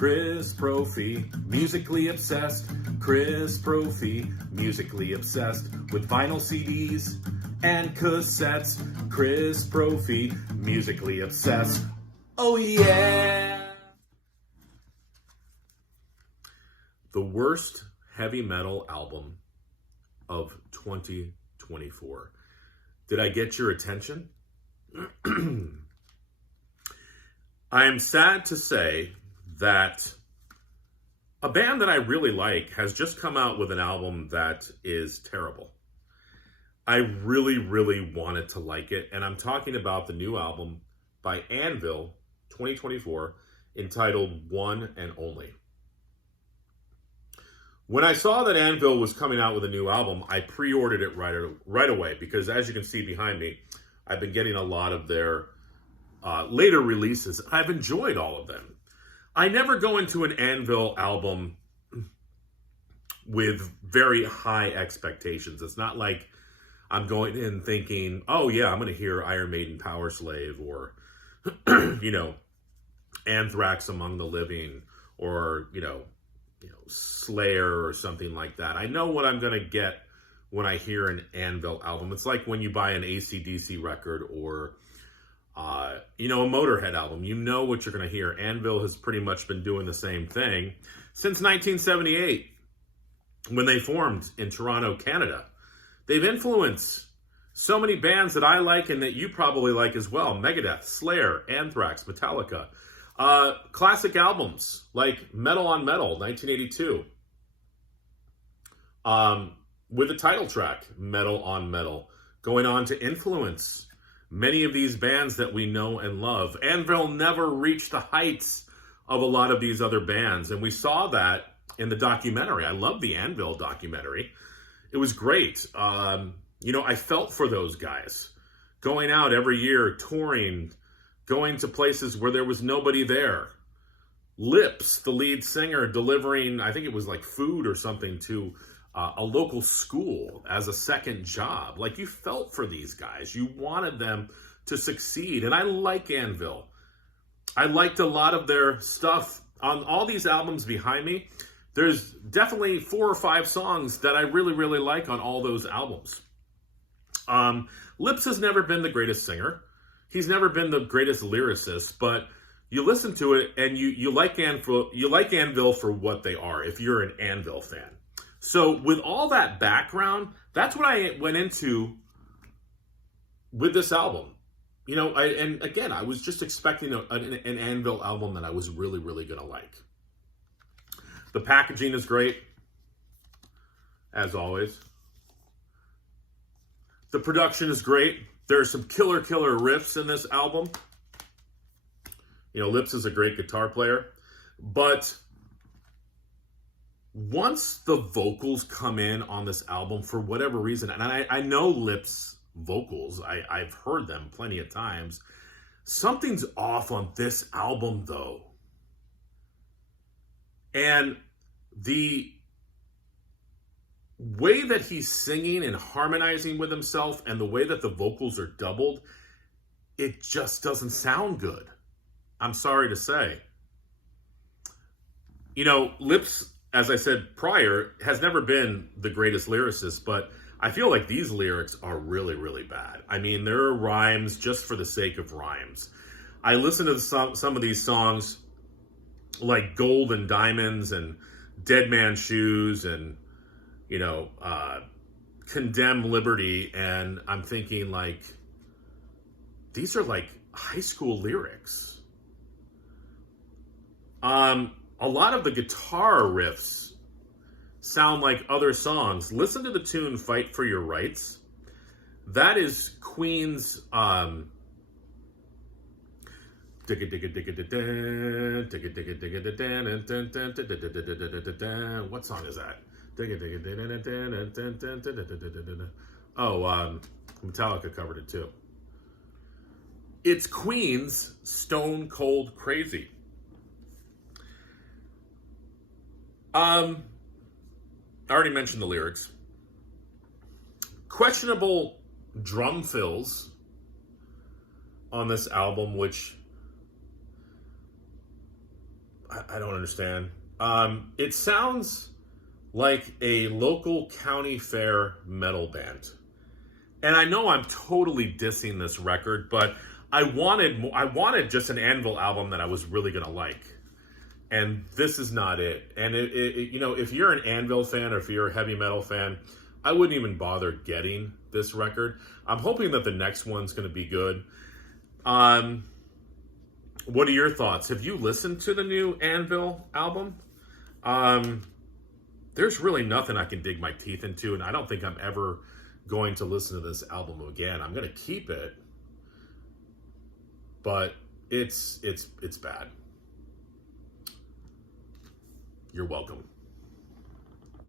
Chris Brophy, musically obsessed. Chris Brophy, musically obsessed with vinyl CDs and cassettes. Chris Brophy, musically obsessed. Oh yeah! The worst heavy metal album of 2024. Did I get your attention? I am sad to say that a band that I really like has just come out with an album that is terrible. I really, really wanted to like it, and I'm talking about the new album by Anvil, 2024, entitled One and Only. When I saw that Anvil was coming out with a new album, I pre-ordered it right away because, as you can see behind me, I've been getting a lot of their later releases. I've enjoyed all of them. I never go into an Anvil album with very high expectations. It's not like I'm going in thinking, oh yeah, I'm going to hear Iron Maiden Power Slave or, Anthrax Among the Living or, Slayer or something like that. I know what I'm going to get when I hear an Anvil album. It's like when you buy an AC/DC record or a Motorhead album. You know what you're going to hear. Anvil has pretty much been doing the same thing since 1978 when they formed in Toronto, Canada. They've influenced so many bands that I like and that you probably like as well. Megadeth, Slayer, Anthrax, Metallica. Classic albums like Metal on Metal, 1982. With the title track, Metal on Metal. Going on to influence many of these bands that we know and love. Anvil never reached the heights of a lot of these other bands. And we saw that in the documentary. I love the Anvil documentary. It was great. I felt for those guys. Going out every year, touring, going to places where there was nobody there. Lips, the lead singer, delivering, I think it was like food or something to a local school as a second job. Like, you felt for these guys. You wanted them to succeed. And I like Anvil. I liked a lot of their stuff. On all these albums behind me, there's definitely 4 or 5 songs that I really, really like on all those albums. Lips has never been the greatest singer. He's never been the greatest lyricist, but you listen to it and you like Anvil for what they are, if you're an Anvil fan. So with all that background, that's what I went into with this album. I was just expecting an Anvil album that I was really, really going to like. The packaging is great, as always. The production is great. There are some killer riffs in this album. Lips is a great guitar player. But once the vocals come in on this album, for whatever reason, and I know Lips' vocals, I've heard them plenty of times. Something's off on this album, though. And the way that he's singing and harmonizing with himself and the way that the vocals are doubled, it just doesn't sound good. I'm sorry to say. Lips, as I said prior, has never been the greatest lyricist, but I feel like these lyrics are really, really bad. I mean, there are rhymes just for the sake of rhymes. I listen to some of these songs like Gold and Diamonds and Dead Man's Shoes and, Condemn Liberty, and I'm thinking, like, these are like high school lyrics. A lot of the guitar riffs sound like other songs. Listen to the tune Fight for Your Rights. That is Queen's what song is that? Metallica covered it too. It's Queen's Stone Cold Crazy. I already mentioned the lyrics. Questionable drum fills on this album, which I don't understand. It sounds like a local county fair metal band. And I know I'm totally dissing this record, but I wanted just an Anvil album that I was really gonna like, and this is not it. And if you're an Anvil fan or if you're a heavy metal fan, I wouldn't even bother getting this record. I'm hoping that the next one's gonna be good. What are your thoughts? Have you listened to the new Anvil album? There's really nothing I can dig my teeth into, and I don't think I'm ever going to listen to this album again. I'm going to keep it, but it's bad. You're welcome.